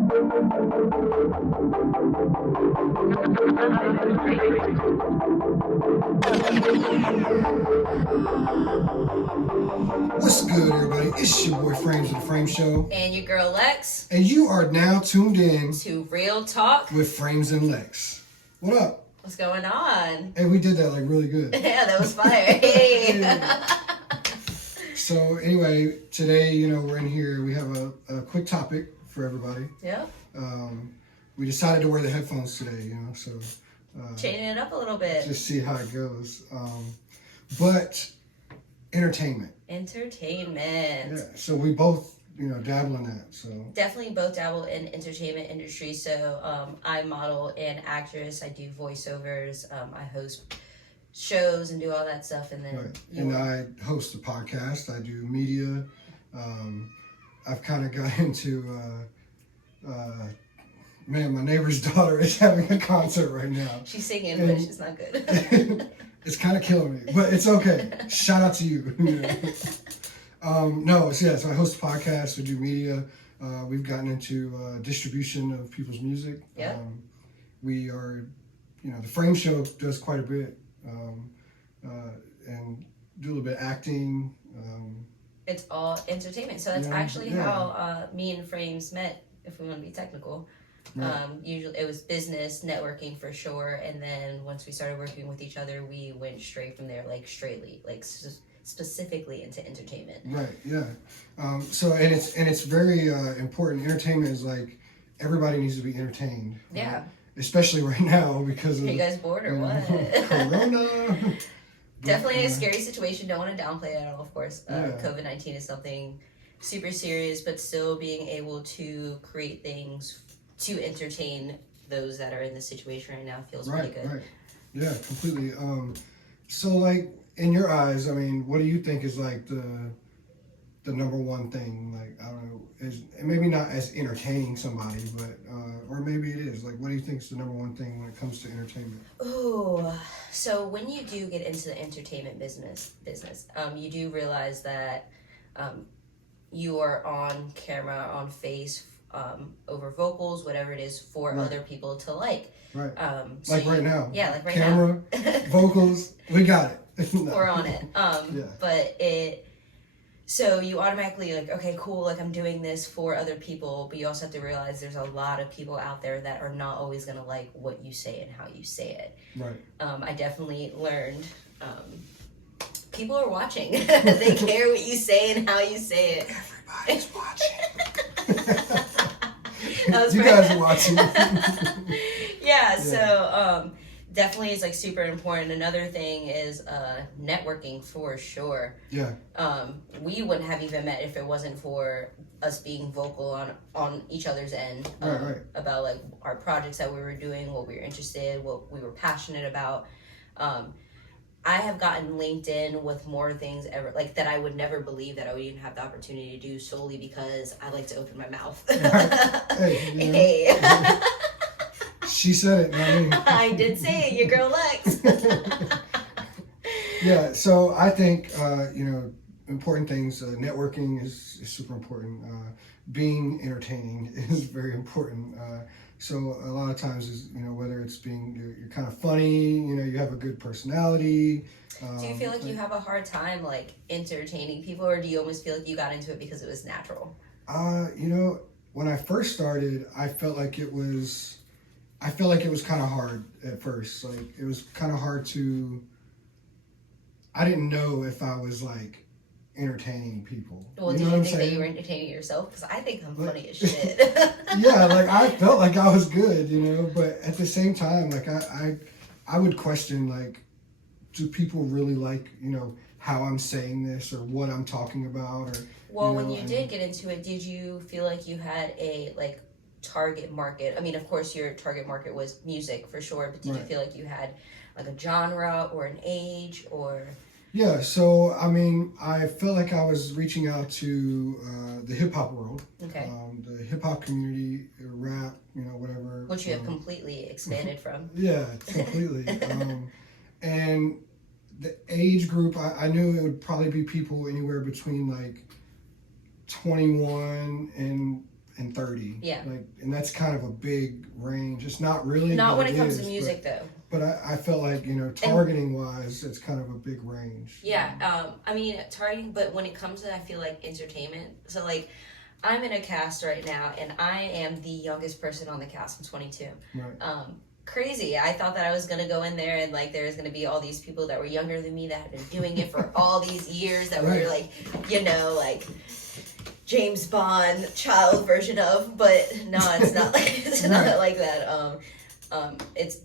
What's good, everybody? It's your boy FrameZ the Frame Show. And your girl Lex. And you are now tuned in to Real Talk with FrameZ Lex. What up? What's going on? Hey, we did that like really good. Yeah, that was fire. Hey. So anyway, today, we're in here. We have a quick topic for everybody. Yeah. We decided to wear the headphones today, so... changing it up a little bit. Just see how it goes. But entertainment. Entertainment. Yeah, so we both, dabble in that, so... Definitely both dabble in entertainment industry, so I model and actress, I do voiceovers, I host shows and do all that stuff, and then... Right. And I host a podcast, I do media, I've kind of got into... man, my neighbor's daughter is having a concert right now. She's singing, but she's not good. It's kind of killing me, but it's okay. Shout out to you. So I host a podcast, we do media. We've gotten into distribution of people's music. Yeah. We are, the Frame Show does quite a bit, and do a little bit of acting. It's all entertainment. So that's actually how me and Frames met, if we want to be technical. Right. Usually it was business, networking for sure, and then once we started working with each other, we went straight from there, specifically into entertainment. Right. Yeah. So it's very important. Entertainment is like everybody needs to be entertained. Yeah. Right? Especially right now because of... Are you guys bored or what? Corona. Definitely a scary situation. Don't want to downplay it at all, of course. Yeah. COVID-19 is something super serious, but still being able to create things to entertain those that are in this situation right now feels pretty good. Right. Yeah, completely. So like in your eyes, what do you think is like the number one thing? Like, I don't know, is maybe not as entertaining somebody, but or maybe it is. Like, what do you think is the number one thing when it comes to entertainment? Oh, so when you do get into the entertainment business, you do realize that you are on camera, on face, over vocals, whatever it is, for other people to like. Right. So right now. Yeah, like right camera, now. Camera, vocals, we got it. No. We're on it. But so you automatically like, okay, cool, like I'm doing this for other people, but you also have to realize there's a lot of people out there that are not always going to like what you say and how you say it. Right. I definitely learned people are watching. They care what you say and how you say it. Everybody's watching. You guys are watching. Yeah, so definitely is like super important. Another thing is networking for sure. Yeah. We wouldn't have even met if it wasn't for us being vocal on each other's end about like our projects that we were doing, what we were interested, what we were passionate about. I have gotten linked in with more things ever like that I would never believe that I would even have the opportunity to do solely because I like to open my mouth. Hey. She said it, not me. I did say it, your girl Lex. Yeah, so I think important things. Networking is super important. Being entertaining is very important. So a lot of times is, whether it's you're kind of funny, you have a good personality. Do you feel like you have a hard time like entertaining people, or do you almost feel like you got into it because it was natural? When I first started, I felt like it was kind of hard at first. Like it was kind of hard I didn't know if I was like entertaining people. Well, do you think that you were entertaining yourself? Because I think I'm funny as shit. Yeah, like I felt like I was good, but at the same time, like I would question, like, do people really like, how I'm saying this or what I'm talking about? Or when you did get into it, did you feel like you had a like target market? I mean, of course, your target market was music for sure, but did you feel like you had like a genre or an age or? Yeah, so I felt like I was reaching out to the hip hop world. Okay. The hip hop community, rap, whatever. Which you have completely expanded from. Yeah, completely. And the age group, I knew it would probably be people anywhere between like 21 and and 30. Yeah. Like, and that's kind of a big range. It's not really. Not when it comes to music, though. But I felt like, targeting wise, it's kind of a big range. Yeah. I mean, targeting, but when it comes to, I feel like entertainment. So like, I'm in a cast right now, and I am the youngest person on the cast. I'm 22. Right. Crazy. I thought that I was gonna go in there and like there's gonna be all these people that were younger than me that had been doing it for all these years that were like, like James Bond child version of, but no, it's not like it's not like that. It's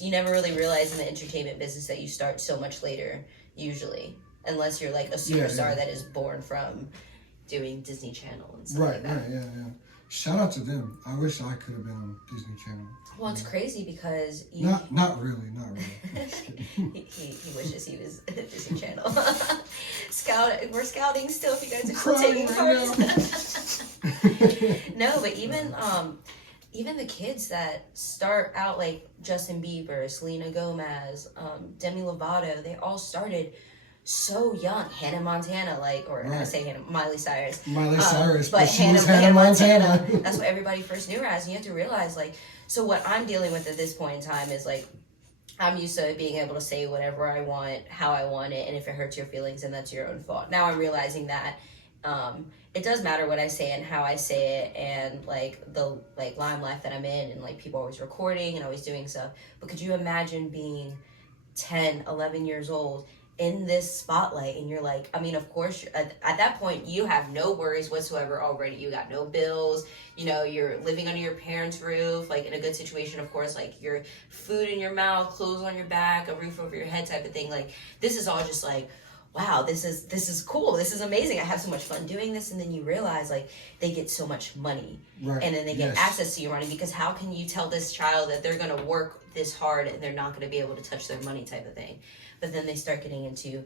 you never really realize in the entertainment business that you start so much later, usually, unless you're like a superstar that is born from doing Disney Channel and stuff like that. Right, yeah. Shout out to them. I wish I could have been on Disney Channel. Well, it's crazy because not really. he wishes he was Disney Channel. We're scouting still. If you guys are still taking part. No, but even the kids that start out like Justin Bieber, Selena Gomez, Demi Lovato, they all started so young. Hannah Montana, I say Hannah, Miley Cyrus. But she was Hannah Montana. That's what everybody first knew her as. And you have to realize, so what I'm dealing with at this point in time is, I'm used to being able to say whatever I want, how I want it, and if it hurts your feelings, then that's your own fault. Now I'm realizing that it does matter what I say and how I say it, and, the limelight that I'm in, and, people always recording and always doing stuff. But could you imagine being 10, 11 years old in this spotlight, and you're like, of course, at that point, you have no worries whatsoever already. You got no bills, you're living under your parents' roof, in a good situation, of course, your food in your mouth, clothes on your back, a roof over your head type of thing. This is all just wow, this is cool. This is amazing. I have so much fun doing this. And then you realize, they get so much money. Right. And then they get access to your money, because how can you tell this child that they're going to work this hard and they're not going to be able to touch their money type of thing? But then they start getting into,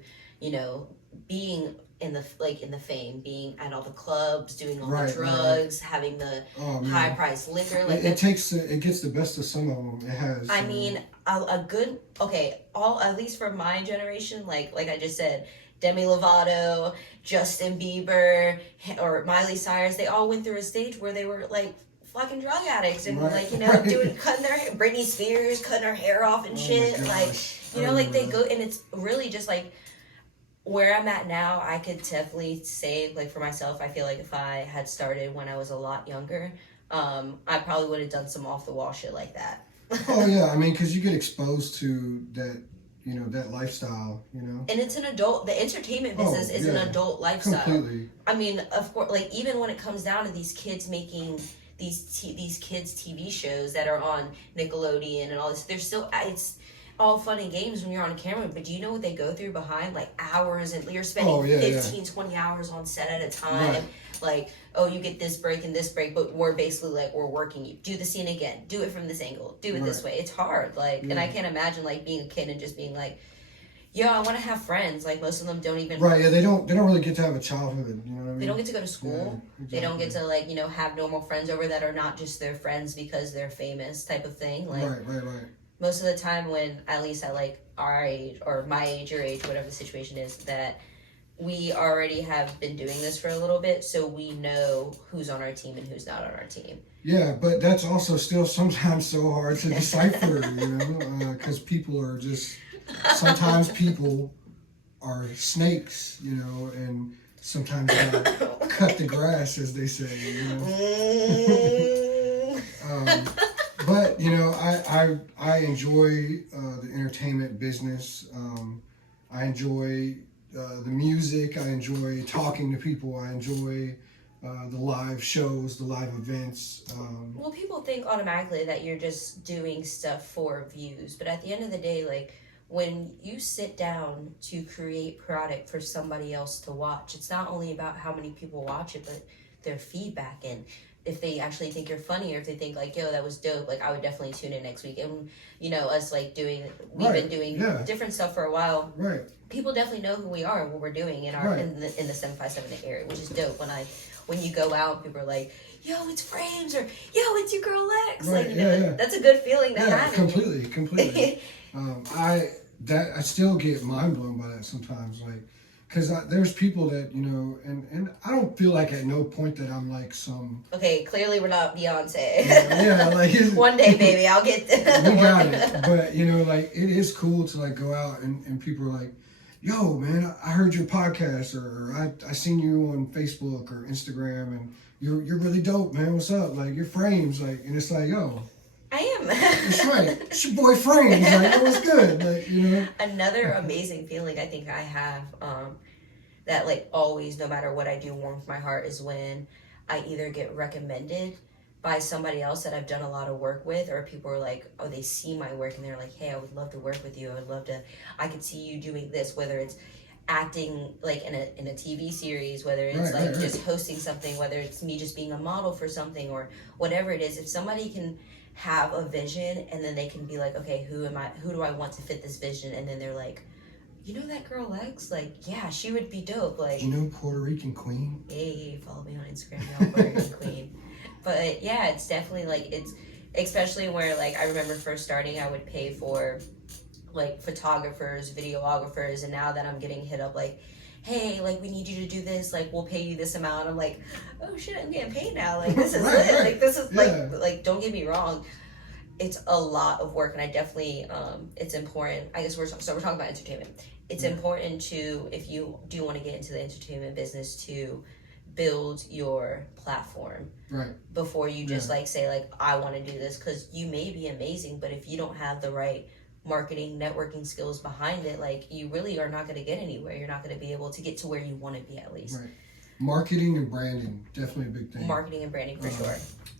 being in the fame, being at all the clubs, doing all the drugs, having the high priced liquor. It gets the best of some of them. It has. I mean, at least for my generation, like I just said, Demi Lovato, Justin Bieber, or Miley Cyrus, they all went through a stage where they were fucking drug addicts and cutting their hair. Britney Spears cutting her hair off and shit. They go, and it's really just where I'm at now. I could definitely say, for myself, I feel like if I had started when I was a lot younger, I probably would have done some off the wall shit like that. Oh yeah, because you get exposed to that, that lifestyle, And it's an adult. The entertainment business is an adult lifestyle. Completely. Of course, even when it comes down to these kids making these kids TV shows that are on Nickelodeon and all this, they're still it's all fun and games when you're on camera, but do you know what they go through behind? Hours, and you're spending 20 hours on set at a time. Right. You get this break and this break, but we're basically we're working you. Do the scene again. Do it from this angle. Do it this way. It's hard. And I can't imagine being a kid and just being yo, I want to have friends. Most of them don't even. Right. Yeah. They don't really get to have a childhood. You know what I mean? They don't get to go to school. Yeah, exactly. They don't get to have normal friends over that are not just their friends because they're famous type of thing. Right. Most of the time when, at least at our age or my age, your age, whatever the situation is, that we already have been doing this for a little bit, so we know who's on our team and who's not on our team. Yeah, but that's also still sometimes so hard to decipher, because people are just, sometimes people are snakes, and sometimes you gotta cut the grass, as they say, But I enjoy the entertainment business. I enjoy the music. I enjoy talking to people. I enjoy the live shows, the live events. Well, people think automatically that you're just doing stuff for views, but at the end of the day, when you sit down to create product for somebody else to watch, it's not only about how many people watch it, but their feedback, and if they actually think you're funny, or if they think yo, that was dope, I would definitely tune in next week. And us we've been doing different stuff for a while. Right. People definitely know who we are and what we're doing in the 757 area, which is dope. When you go out, people are yo, it's FrameZ, or yo, it's your girl Lex. That's a good feeling to have. Completely. I still get mind blown by that sometimes. because there's people that, you know, and I don't feel like at no point that I'm like some. Okay, clearly we're not Beyonce. Yeah, like one day, baby, I'll get. We got it, but you know, like it is cool to like go out and people are like, "Yo, man, I heard your podcast, or I seen you on Facebook or Instagram, and you're really dope, man. What's up? Like your frames, like," and it's like, "Yo, I am." that's right. It's your boy Frames. Like, what's good? Like, you know." Another amazing feeling I think I have, that like always, no matter what I do, warms my heart is when I either get recommended by somebody else that I've done a lot of work with, or people are like, oh, they see my work and they're like, hey, I would love to work with you. I would love to. I could see you doing this, whether it's acting like in a TV series, whether it's just hosting something, whether it's me just being a model for something or whatever it is. If somebody can have a vision and then they can be like, okay, who do I want to fit this vision? And then they're like, you know that girl Lex? Like, yeah, she would be dope. Like, you know Puerto Rican Queen? Hey, follow me on Instagram, y'all, Puerto Rican Queen. But yeah, it's definitely like, it's especially where like I remember first starting, I would pay for like photographers, videographers, and now that I'm getting hit up like, hey, like we need you to do this, like we'll pay you this amount. I'm like, oh shit, I'm getting paid now. Like this is lit. Like this is like don't get me wrong, it's a lot of work, and I definitely it's important. I guess we're talking about entertainment. It's important to, if you do want to get into the entertainment business, to build your platform before you just like say like I want to do this, because you may be amazing, but if you don't have the right marketing, networking skills behind it, like you really are not going to get anywhere. You're not going to be able to get to where you want to be, at least. Right. Marketing and branding, definitely a big thing. Marketing and branding for sure.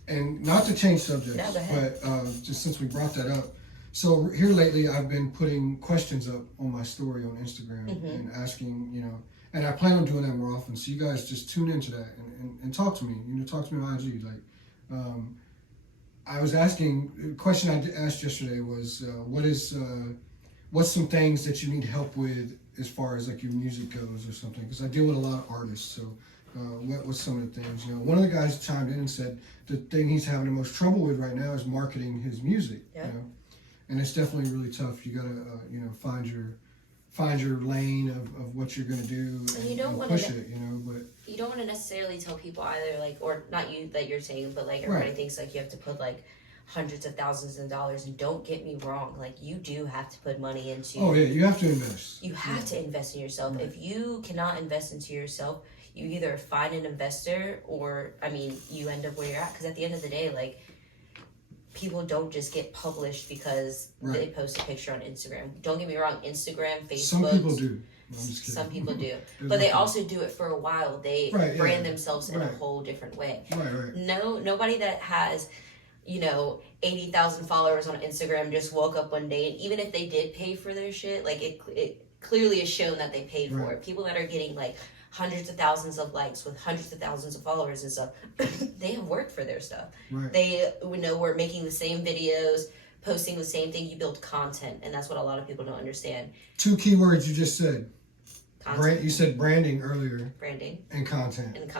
And not to change subjects, but just since we brought that up, so here lately I've been putting questions up on my story on Instagram and asking, you know, and I plan on doing that more often. So you guys just tune into that and talk to me. You know, talk to me on IG. Like, I was asking, the question I asked yesterday was, what's some things that you need help with as far as like your music goes or something? Because I deal with a lot of artists. So what's some of the things? You know, one of the guys chimed in and said the thing he's having the most trouble with right now is marketing his music. Yeah. You know, and it's definitely really tough. You gotta, you know, find your lane of what you're gonna do and you don't push it, you know. But you don't want to necessarily tell people either, like, or not you that you're saying, but like everybody thinks like you have to put like hundreds of thousands of dollars. And don't get me wrong, like you do have to put money into. Oh yeah, you have to invest. You have to invest in yourself. If you cannot invest into yourself, you either find an investor or, I mean, you end up where you're at. Because at the end of the day, like, people don't just get published because they post a picture on Instagram. Don't get me wrong, Instagram, Facebook. Some people do. No, I'm just kidding. Some people do. But they also do it for a while. They brand themselves in a whole different way. Nobody that has, you know, 80,000 followers on Instagram just woke up one day, and even if they did pay for their shit, like it clearly is shown that they paid for it. People that are getting like hundreds of thousands of likes with hundreds of thousands of followers and stuff, they have worked for their stuff. They know we're making the same videos, posting the same thing. You build content, and that's what a lot of people don't understand. Two key words you just said. Content. You said branding earlier. Branding. And content. And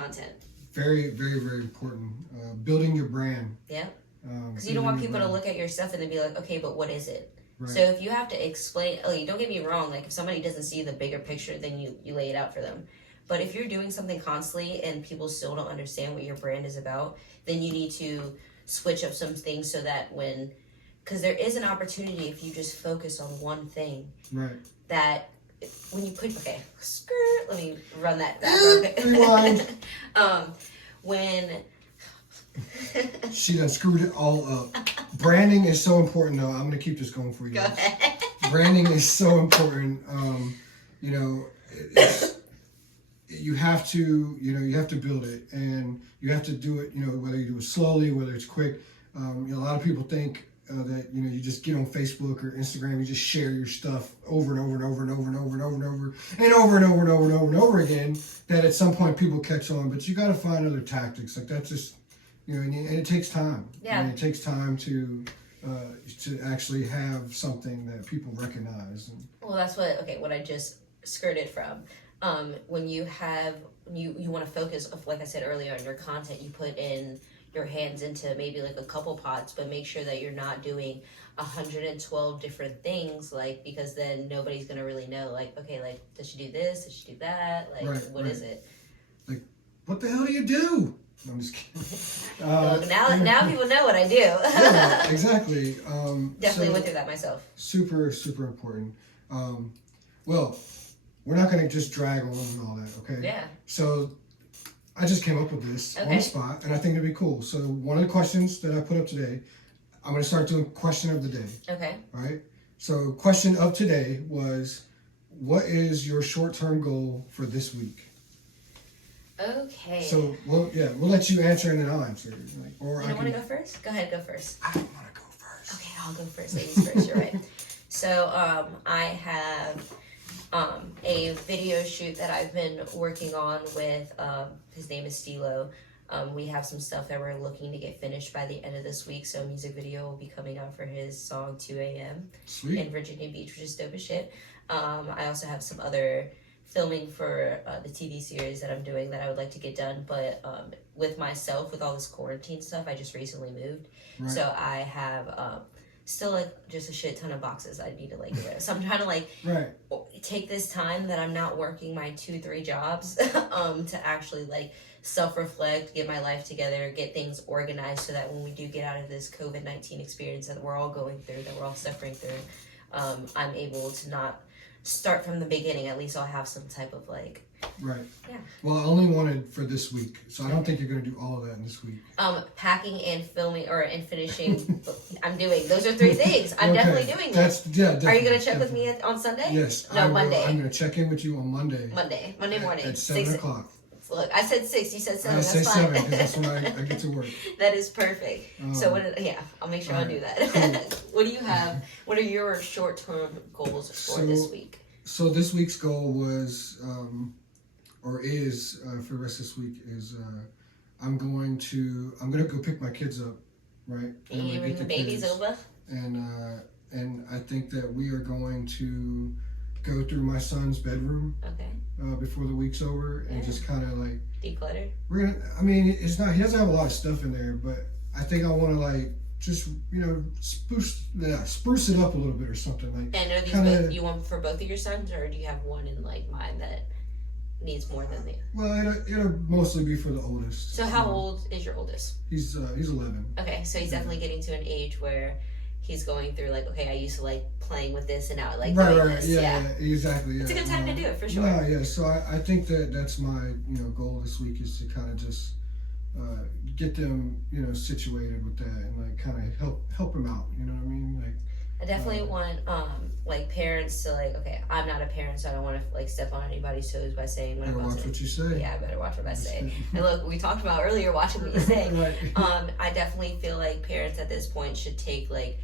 Very, very, very important. Building your brand. Yeah. Because you don't want people to look at your stuff and then be like, okay, but what is it? So if you have to explain, like, don't get me wrong, like if somebody doesn't see the bigger picture, then you lay it out for them. But if you're doing something constantly and people still don't understand what your brand is about, then you need to switch up some things so that because there is an opportunity if you just focus on one thing. That when you put, let me run that back. Rewind. When she done screwed it all up. Branding is so important, though. I'm gonna keep this going for you. Go ahead. Branding is so important. You know, you have to build it, and you have to do it. You know, whether you do it slowly, whether it's quick. You know, a lot of people think that, you know, you just get on Facebook or Instagram, you just share your stuff over and over and over and over and over and over and over and over and over and over and over and over again. That at some point people catch on, but you got to find other tactics. Like that's just, you know, and it takes time. Yeah, I mean, it takes time to actually have something that people recognize. Well, that's what I just skirted from. When you want to focus, like I said earlier, on your content, you put in your hands into maybe like a couple pots, but make sure that you're not doing 112 different things, like, because then nobody's gonna really know, like, okay, like, does she do this, does she do that, like, what is it, like, what the hell do you do? No, I'm just kidding. Now people know what I do. Yeah, exactly. Definitely went through that myself. Super important. Well, we're not gonna just drag on and all that, okay? Yeah. So I just came up with this on the spot, and I think it'd be cool. So one of the questions that I put up today, I'm going to start doing question of the day. Okay. All right. So question of today was, what is your short-term goal for this week? Okay. So we'll let you answer and then I'll answer. Like, or you don't want to go first? Go ahead, go first. I don't want to go first. Okay, I'll go first. Ladies first. You're right. So I have a video shoot that I've been working on with his name is Stilo. We have some stuff that we're looking to get finished by the end of this week, so a music video will be coming out for his song 2 a.m. Sweet. in Virginia Beach, which is dope as shit. I also have some other filming for the TV series that I'm doing that I would like to get done, but with myself, with all this quarantine stuff, I just recently moved. Right. So I have still like just a shit ton of boxes I need to like get rid of. So I'm trying to like take this time that I'm not working my 2-3 jobs to actually like self-reflect, get my life together, get things organized so that when we do get out of this COVID-19 experience that we're all going through, that we're all suffering through, I'm able to not start from the beginning. At least I'll have some type of like... Right. Yeah. Well, I only wanted for this week, so I don't think you're going to do all of that in this week. Packing and filming and finishing, I'm doing. Those are 3 things. I'm definitely doing that. Definitely, are you going to check with me on Sunday? Yes. No, Monday. I'm going to check in with you on Monday. Monday morning. At 7 o'clock. Look, I said 6, you said 7. I say that's fine. 7 because that's when I get to work. That is perfect. So I'll make sure I do that. Cool. What do you have? What are your short-term goals for this week? So this week's goal was, or is for the rest of this week is, I'm gonna go pick my kids up, right? And you bring the babies over. And I think that we are going to go through my son's bedroom. Okay. Before the week's over, and just kind of like declutter. It's not. He doesn't have a lot of stuff in there, but I think I want to like just spruce it up a little bit or something like. And are these both you want for both of your sons, or do you have one in like mind that needs more than the? Well, it'll mostly be for the oldest. So how old is your oldest? He's 11. Okay, so he's definitely getting to an age where he's going through like, okay, I used to like playing with this and now I like doing this. Yeah, exactly. Yeah. It's a good time to do it for sure. Yeah. So I think that's my goal this week is to kind of just get them situated with that and like kind of help them out. You know what I mean? Like I definitely want like parents to like, okay, I'm not a parent, so I don't want to like step on anybody's toes by saying better watch what you say. Yeah, I better watch what I say. And look, we talked about earlier watching what you say. Right. I definitely feel like parents at this point should take like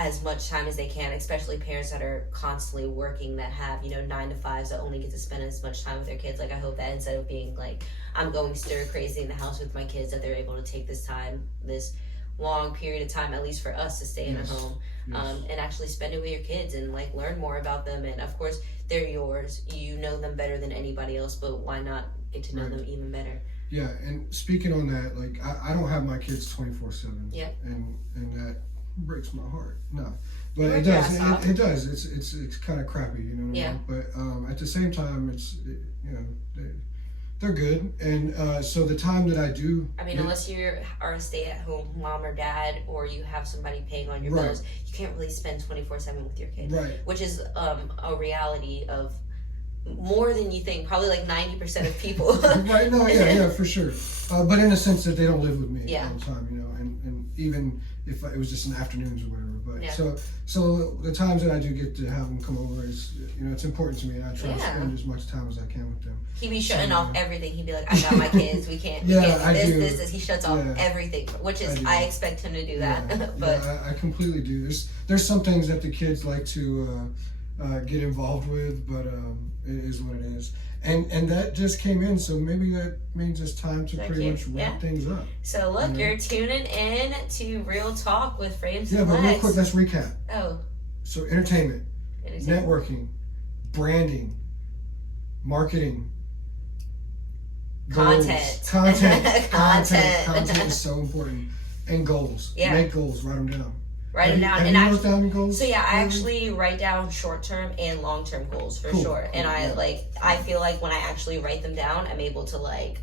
as much time as they can, especially parents that are constantly working, that have 9 to 5s that only get to spend as much time with their kids. Like I hope that instead of being like I'm going stir crazy in the house with my kids, that they're able to take this time, this long period of time, at least for us, to stay in a home. And actually spend it with your kids and like learn more about them. And of course they're yours, you know them better than anybody else, but why not get to know them even better? Yeah. And speaking on that, like I don't have my kids 24/7. Yeah. And that breaks my heart. No, but it does. It does. It's kind of crappy, you know what I mean? But at the same time, they're good, and so the time that I do, unless you are a stay-at-home mom or dad, or you have somebody paying on your bills, you can't really spend 24/7 with your kid, which is a reality of more than you think. Probably like 90% of people. Right? No, yeah, for sure. But in the sense that they don't live with me all the time, and even if it was just in afternoons or whatever. But so the times that I do get to have them come over is, it's important to me, and I try to spend as much time as I can with them. He'd be shutting off everything. He'd be like, I got my kids. We can't. We can't do this. He shuts off everything, which is I expect him to do that. But I completely do. There's some things that the kids like to get involved with, but it is what it is. And that just came in, so maybe that means it's time to pretty much wrap things up. So look, you're tuning in to Real Talk with FrameZ Lex. Yeah, but real quick, let's recap. Oh. So entertainment, networking, branding, marketing, Content. Content is so important. And goals. Yeah. Make goals. Write them down. Write them down. Have you wrote down your goals? So yeah, I actually write down short-term and long-term goals for sure. And I feel like when I actually write them down, I'm able to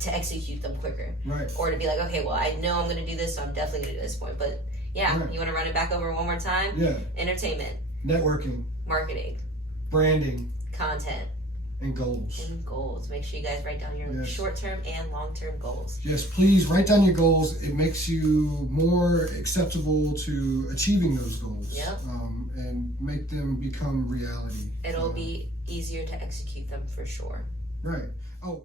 to execute them quicker. Right. Or to be like, okay, well, I know I'm going to do this, so I'm definitely going to do this point. But yeah, you want to run it back over one more time? Yeah. Entertainment. Networking. Marketing. Branding. Content. And goals. And goals. Make sure you guys write down your short-term and long-term goals. Yes, please write down your goals. It makes you more acceptable to achieving those goals. Yep. And make them become reality. It'll be easier to execute them for sure. Right. Oh.